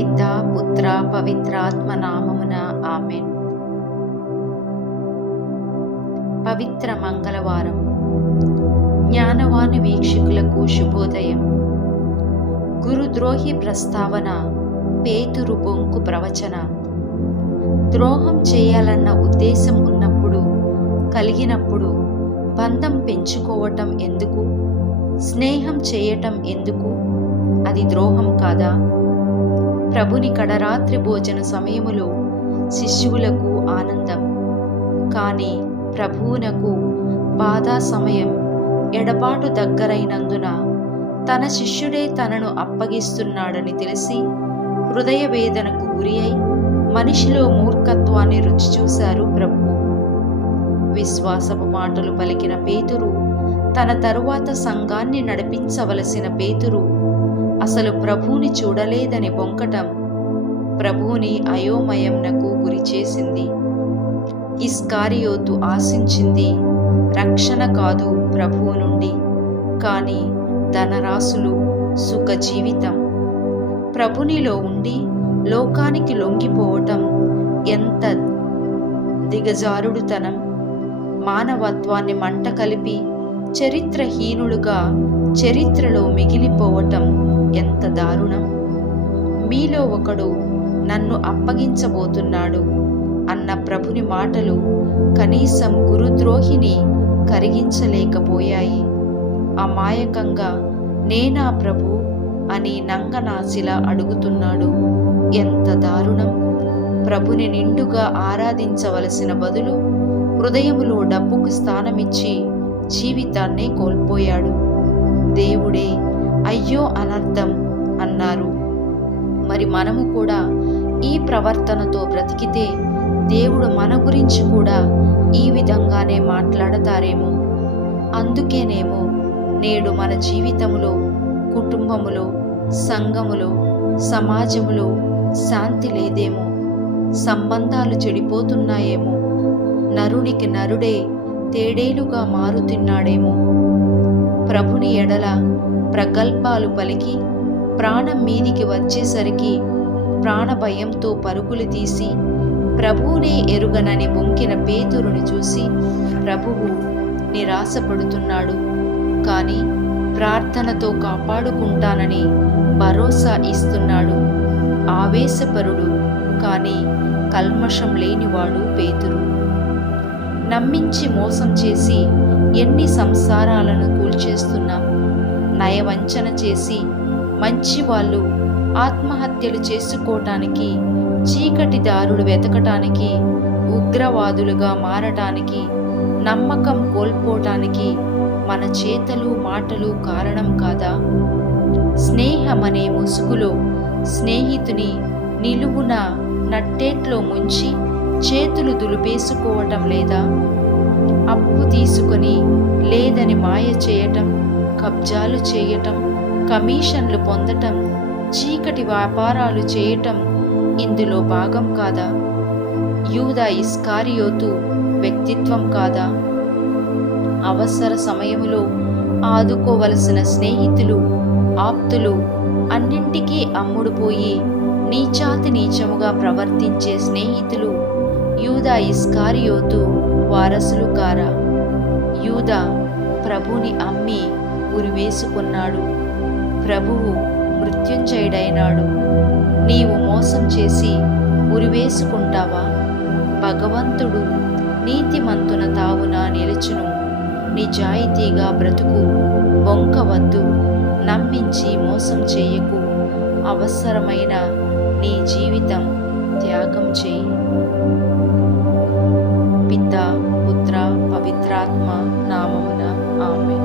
పితా పుత్ర పవిత్రాత్మ నామమున ఆమెన్. పవిత్ర మంగళవారం. జ్ఞానవాణి వీక్షకులకు శుభోదయం. గురుద్రోహి ప్రస్తావన. పేతురు బొంకు ప్రవచన. ద్రోహం చేయాలన్న ఉద్దేశం కలిగినప్పుడు బంధం పెంచుకోవటం ఎందుకు? స్నేహం చేయటం ఎందుకు? అది ద్రోహం కాదా? ప్రభుని కడరాత్రి భోజన సమయములో శిష్యులకు ఆనందం, కానీ ప్రభువునకు బాధా సమయం, ఎడబాటు దగ్గరైనందున తన శిష్యుడే తనను అప్పగిస్తున్నాడని తెలిసి హృదయ వేదనకు గురి అయి మనిషిలో మూర్ఖత్వాన్ని రుచి చూశారు ప్రభువు. విశ్వాసపు మాటలు పలికిన పేతురు, తన తరువాత సంఘాన్ని నడిపించవలసిన పేతురు అసలు ప్రభువుని చూడలేదని బొంకటం ప్రభువుని అయోమయంనకు గురి చేసింది. ఇస్కారియోతు ఆశించింది రక్షణ కాదు ప్రభువు నుండి, కానీ ధనరాశులు, సుఖ జీవితం. ప్రభునిలో ఉండి లోకానికి లొంగిపోవటం ఎంత దిగజారుడుతనం! మానవత్వాన్ని మంట కలిపి చరిత్రహీనులుగా చరిత్రలో మిగిలిపోవటం ఎంత దారుణం! మీలో ఒకడు నన్ను అప్పగించబోతున్నాడు అన్న ప్రభుని మాటలు కనీసం గురుద్రోహిని కరిగించలేకపోయాయి. అమాయకంగా నేనా ప్రభు అని నంగనాసిలా అడుగుతున్నాడు. ఎంత దారుణం! ప్రభుని నిండుగా ఆరాధించవలసిన బదులు హృదయములో డబ్బుకు స్థానమిచ్చి జీవితాన్నే కోల్పోయాడు. దేవుడే అయ్యో అనర్థం అన్నారు. మరి మనము కూడా ఈ ప్రవర్తనతో బ్రతికితే దేవుడు మన గురించి కూడా ఈ విధంగానే మాట్లాడతారేమో. అందుకేనేమో నేడు మన జీవితములో, కుటుంబములో, సంఘములో, సమాజములో శాంతి లేదేమో. సంబంధాలు చెడిపోతున్నాయేమో. నరునికి నరుడే తేడేలుగా మారుతున్నాడేమో. ప్రభుని ఎడల ప్రగల్భాలు పలికి ప్రాణం మీదికి వచ్చేసరికి ప్రాణభయంతో పరుగులు తీసి ప్రభువునే ఎరుగనని బొంకిన పేతురుని చూసి ప్రభువు నిరాశపడుతున్నాడు. కానీ ప్రార్థనతో కాపాడుకుంటానని భరోసా ఇస్తున్నాడు. ఆవేశపరుడు కానీ కల్మషం లేనివాడు పేతురు. నమ్మించి మోసం చేసి ఎన్ని సంసారాలను కూల్చేస్తున్నాం. నయవంచన చేసి మంచి వాళ్ళు ఆత్మహత్యలు చేసుకోవటానికి, చీకటి దారులు వెతకటానికి, ఉగ్రవాదులుగా మారటానికి, నమ్మకం కోల్పోవటానికి మన చేతలు మాటలు కారణం కాదా? స్నేహమనే ముసుగులో స్నేహితుని నిలువున నట్టేట్లో ముంచి చేతులు దులిపేసుకోవటం లేదా? అప్పు తీసుకొని లేదని మాయ చేయటం, కబ్జాలు చేయటం, కమిషన్లు పొందటం, చీకటి వ్యాపారాలు చేయటం ఇందులో భాగం కాదా? యూదా ఇస్కారియోతు వ్యక్తిత్వం కాదా? అవసర సమయములో ఆదుకోవలసిన స్నేహితులు, ఆప్తులు అన్నింటికీ అమ్ముడుపోయి నీచాతి నీచముగా ప్రవర్తించే స్నేహితులు యూదా ఇస్కారియోతు వారసులు కారా? యూదా ప్రభుని అమ్మి ఉరివేసుకున్నాడు. ప్రభువు మృత్యుంజయుడైనాడు. నీవు మోసం చేసి ఉరివేసుకుంటావా? భగవంతుడు నీతిమంతున తావున నిలుచును. నిజాయితీగా బ్రతుకు, బొంకవద్దు. నమ్మించి మోసం చేయకు. అవసరమైన నీ జీవితం త్యాగం చేయి. పితా పుత్ర పవిత్రాత్మ నామమున ఆమెన్.